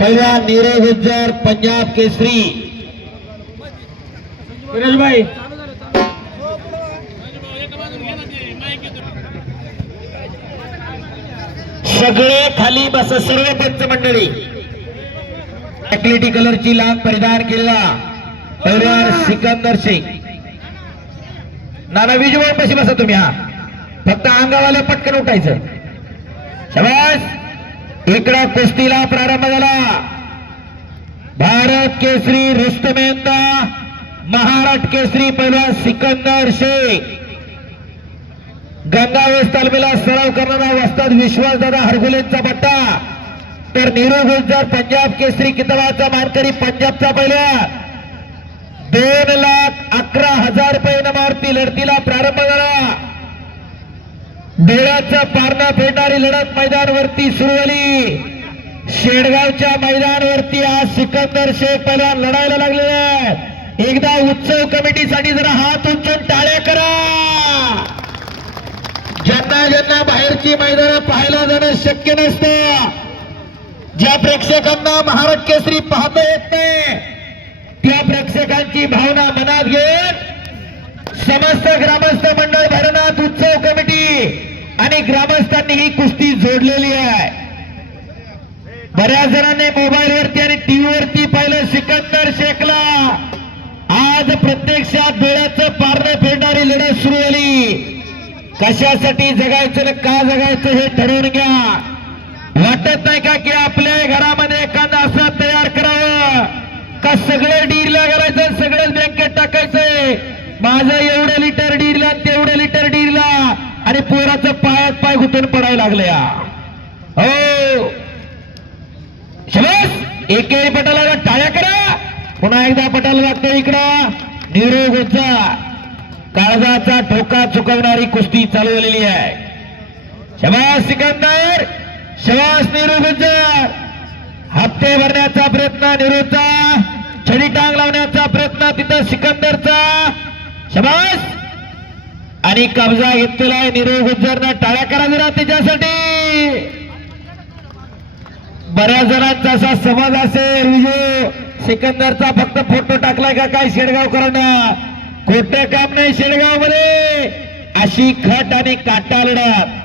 पहिला नीरज गुज्जर पंजाब केसरी भाई सगळे खाली बस सर्व पंच मंडळी चॉकलेटी कलरची लांब परिधान केलेला पहिलवान सिकंदर शेख नाना विजय कशी बसा तुम्ही हा फक्त अंगावाला पटकन उठायचं शाबास इकडं कुस्तीला प्रारंभ झाला भारत केसरी रुस्तमेंदा महाराष्ट्र केसरी पहिलवान सिकंदर शेख गंगावेस तालमीला सराव करणारा वस्ताद विश्वासदादा हरगुलेंचा पट्टा तर नीरू गुज्जर पंजाब केसरी किताबाचा मानकरी पंजाबचा पहिलवान 2,11,000 रुपये मारती लढतीला प्रारंभ झाला डोळ्याचं पारणं फेडणारी लढत मैदानावरती सुरू झाली शेडगावच्या मैदानावरती आज सिकंदर शेख पहिला लढायला लागलेला आहे एकदा उत्सव कमिटीसाठी जरा हात उंचून टाळ्या करा ज्यांना ज्यांना बाहेरची मैदान पाहायला जाणं शक्य नसतं ज्या प्रेक्षकांना महाराष्ट्र केसरी पाहता येत नाही त्या प्रेक्षकांची भावना मनात घेऊन समस्त ग्रामस्थ मंडळ भैरवनाथ उत्सव कमिटी आणि ग्रामस्थांनी ही कुस्ती जोडलेली आहे बऱ्याच जणांनी मोबाईल वरती आणि टीव्ही वरती पाहिलं सिकंदर शेखला आज प्रत्यक्षात डोळ्याचं पारणं फेडणारी लढत सुरू झाली कशासाठी जगायचं ना का जगायचं हे ठरवून घ्या वाटत नाही का की आपल्या घरामध्ये एखादा असा तयार करावं का सगळं डीरला करायचं सगळंच बँकेत टाकायचंय माझं एवढं लिटर डीरला तेवढं लिटर डीरला आणि पोराचं पायात पाय घुटून पडायला लागले हो शबास एकेरी पटाला टाळ्या करा पुन्हा एकदा पटाला लागतो इकडं नीरू गुज्जर काळजाचा ठोका चुकवणारी कुस्ती चालू झालेली आहे शबास सिकंदर शबास नीरू गुज्जर हप्ते भरण्याचा प्रयत्न नीरूचा छडी टांग लावण्याचा प्रयत्न तिथं सिकंदरचा शबास आणि कब्जा घेतलेला आहे नीरू गुज्जरनं टाळ्या करा जरा त्याच्यासाठी बऱ्याच जणांचा असा समज असेल विजय सिकंदरचा फक्त फोटो टाकलाय का काय शेडगावकरांना खोटं काम नाही शेडगाव मध्ये अशी खट आणि काटा लढत